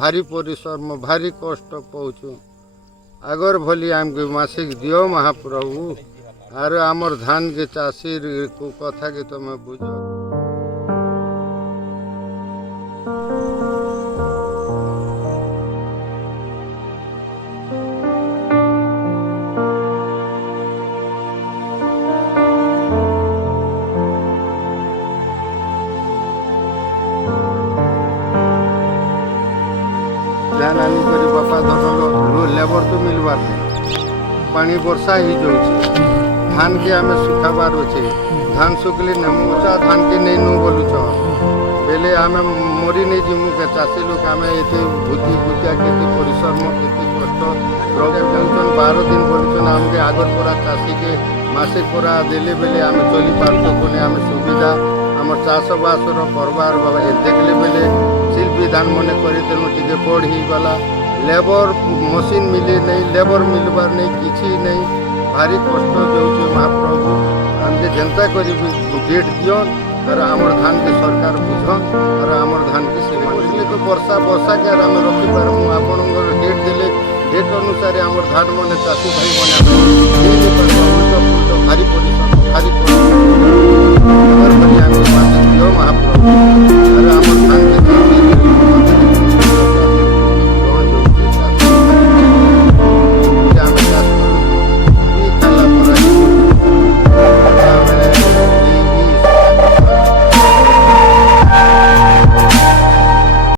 भारी परिश्रम भारी कष्ट पाऊँ आगर भली आमके मासिक दियो महाप्रभु आर आमर धान के चाषी को कथा के तुम बुझ ध्यान आनी करी बापा धन लेबर तो मिलबार नहीं पानी वर्षा ही जाऊँगी धान के आम सुखाबार अच्छे धान सुखले नचा धान के नहीं नु बोलुच बेले आम मरी नहीं जीमु के चाषी लोक आम ये भूति भूतिया केते परिश्रम केते कष्ट रोगे टेंशन 12 दिन बोलुन आमके आगर परा चाषी के मासे परा देले बेले आम चली पार्थ कोने आम सुविधा आम चाषबास करबार बाबा देखले बेले शिल्प विधान मन कर टे बढ़ी गला लेबर मशीन मिले नहीं लेबर मिलबार नहीं किसी नहीं भारी कष्ट जाऊे महाप्रभु आमके जनता करी डेट दियन और आमर धान के सरकार बुझन और आमर धान के सेवा तो वर्षा वर्षा के आम रखिपार आपंकर डेट देले डेट अनुसार आमर धान मन चाषी भाई मैंने